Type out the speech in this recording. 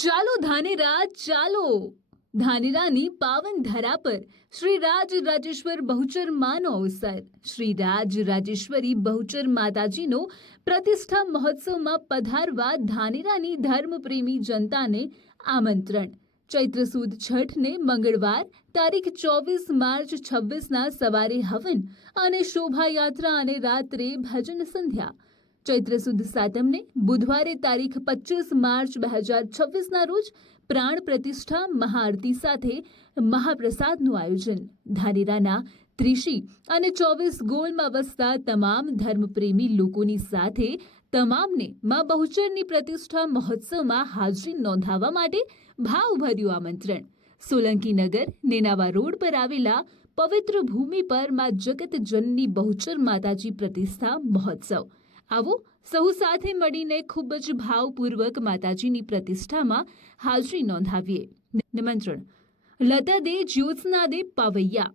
ચાલો ધાનેરા ચાલો ધાનેરાની પાવન ધરા પર શ્રી રાજ રાજેશ્વર બહુચર માનો અવસર શ્રી રાજ રાજેશ્વરી બહુચર માતાજીનો પ્રતિષ્ઠા મહોત્સવમાં પધારવા ધાનેરાની ધર્મપ્રેમી જનતાને આમંત્રણ. ચૈત્ર સુદ છઠને મંગળવાર તારીખ 24 માર્ચ 26ના સવારે હવન અને શોભાયાત્રા અને રાત્રે ભજન સંધ્યા. ચૈત્ર સુદ સાતમને બુધવારે તારીખ 25 માર્ચ 2026ના રોજ પ્રાણ પ્રતિષ્ઠા મહાઆરતી સાથે મહાપ્રસાદનું આયોજન. ધાનેરાના ત્રિશી અને 24 ગોળમાં વસતા તમામ ધર્મપ્રેમી લોકોની સાથે તમામને મા બહુચરની પ્રતિષ્ઠા મહોત્સવમાં હાજરી નોંધાવવા માટે ભાવભર્યું આમંત્રણ. સોલંકીનગર નેનાવા રોડ પર આવેલા પવિત્ર ભૂમિ પર મા જગતજનની બહુચર માતાજી પ્રતિષ્ઠા મહોત્સવ. આવો સૌ સાથે મળીને ખૂબ જ ભાવપૂર્વક માતાજીની પ્રતિષ્ઠામાં હાજરી નોંધાવીએ. નિમંત્રણ લતા દે જ્યોત્સના દે પાવૈયા.